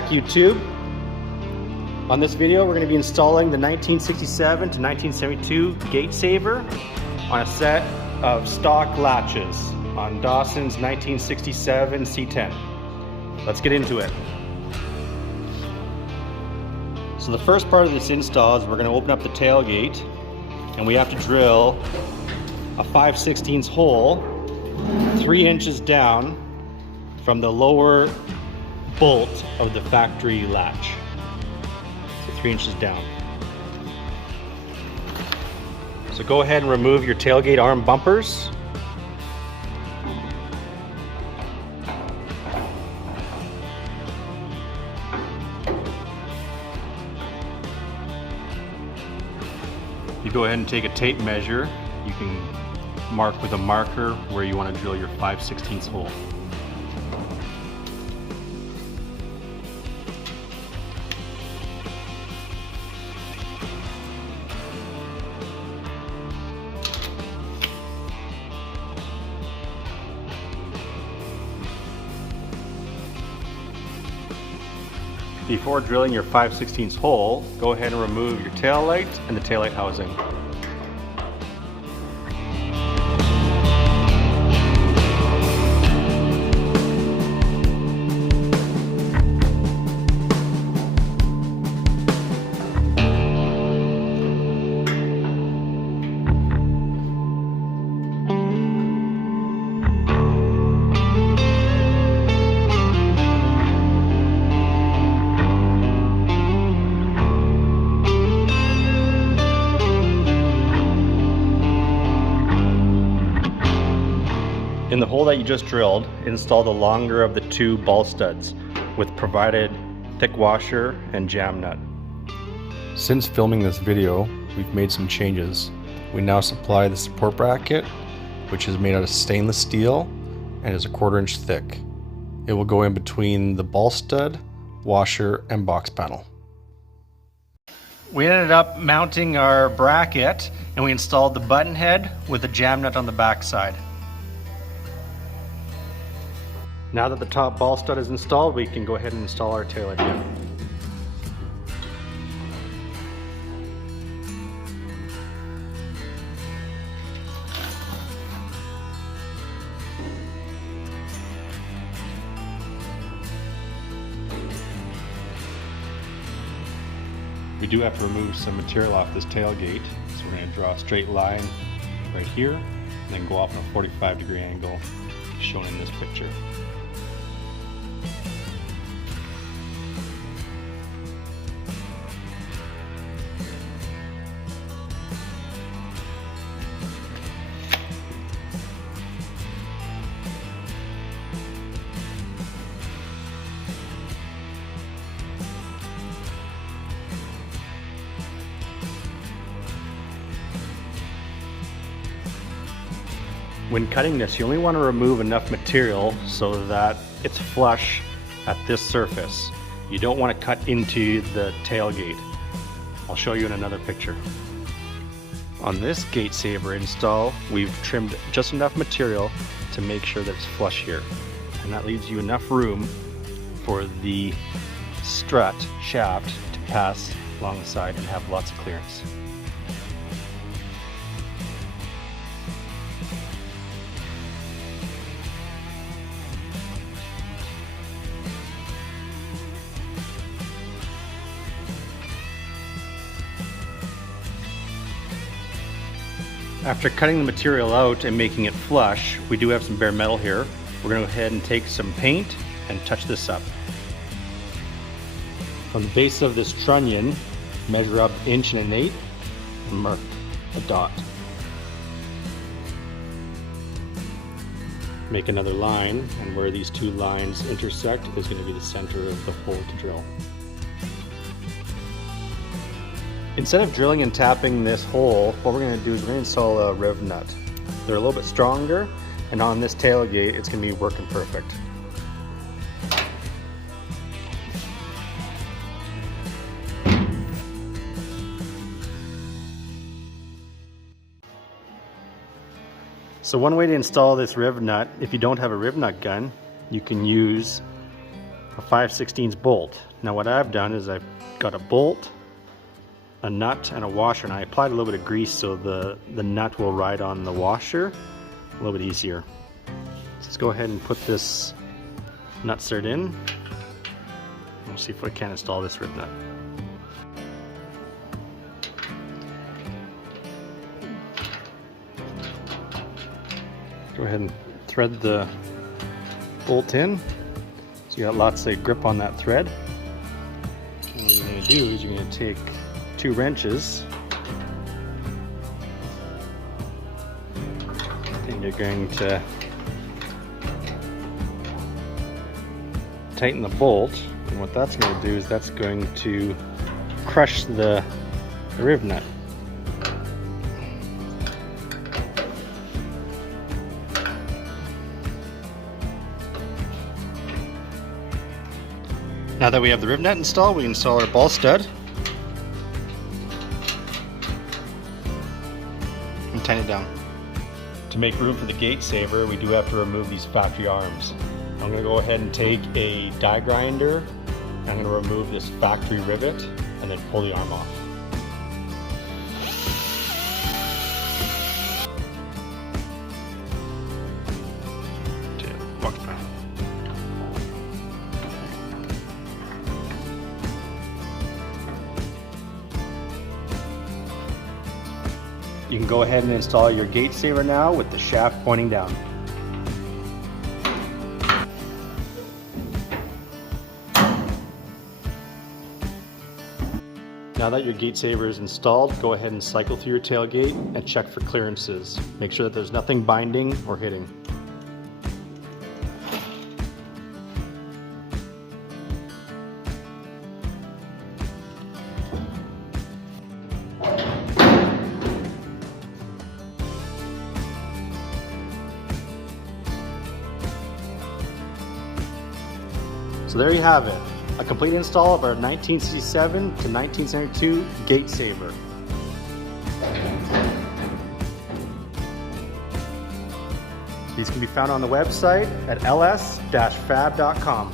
back, YouTube. On this video, we're going to be installing the 1967 to 1972 gate saver on a set of stock latches on Dawson's 1967 C10. Let's get into it. So the first part of this install is we're going to open up the tailgate, and we have to drill a 5/16 hole 3 inches down from the lower bolt of the factory latch. So 3 inches down. So go ahead and remove your tailgate arm bumpers. You go ahead and take a tape measure. You can mark with a marker where you want to drill your 5/16 hole. Before drilling your 5/16 hole, go ahead and remove your tail light and the tail light housing. In the hole that you just drilled, install the longer of the two ball studs with provided thick washer and jam nut. Since filming this video, we've made some changes. We now supply the support bracket, which is made out of stainless steel and is a 1/4 inch thick. It will go in between the ball stud, washer, and box panel. We ended up mounting our bracket, and we installed the button head with a jam nut on the back side. Now that the top ball stud is installed, we can go ahead and install our taillight again. We do have to remove some material off this tailgate, so we're going to draw a straight line right here and then go off on a 45-degree angle shown in this picture. When cutting this, you only want to remove enough material so that it's flush at this surface. You don't want to cut into the tailgate. I'll show you in another picture. On this gate saver install, we've trimmed just enough material to make sure that it's flush here. And that leaves you enough room for the strut shaft to pass along the side and have lots of clearance. After cutting the material out and making it flush, we do have some bare metal here. We're going to go ahead and take some paint and touch this up. From the base of this trunnion, measure up 1 1/8 and mark a dot. Make another line, and where these two lines intersect is going to be the center of the hole to drill. Instead of drilling and tapping this hole, what we're going to do is we're going to install a riv nut. They're a little bit stronger, and on this tailgate it's going to be working perfect. So one way to install this riv nut, if you don't have a riv nut gun, you can use a 5/16 bolt. Now what I've done is I've got a bolt, a nut, and a washer, and I applied a little bit of grease so the nut will ride on the washer a little bit easier. Let's go ahead and put this nutsert in. We'll see if I can install this rib nut. Go ahead and thread the bolt in. So you got lots of grip on that thread. And what you're going to do is you're going to take 2 wrenches and you're going to tighten the bolt. And what that's going to do is that's going to crush the rib nut. Now that we have the rib nut installed, we install our ball stud and tighten it down. To make room for the gate saver, we do have to remove these factory arms. I'm going to go ahead and take a die grinder. I'm going to remove this factory rivet and then pull the arm off. You can go ahead and install your gate saver now with the shaft pointing down. Now that your gate saver is installed, go ahead and cycle through your tailgate and check for clearances. Make sure that there's nothing binding or hitting. So there you have it, a complete install of our 1967 to 1972 gate saver. These can be found on the website at ls-fab.com.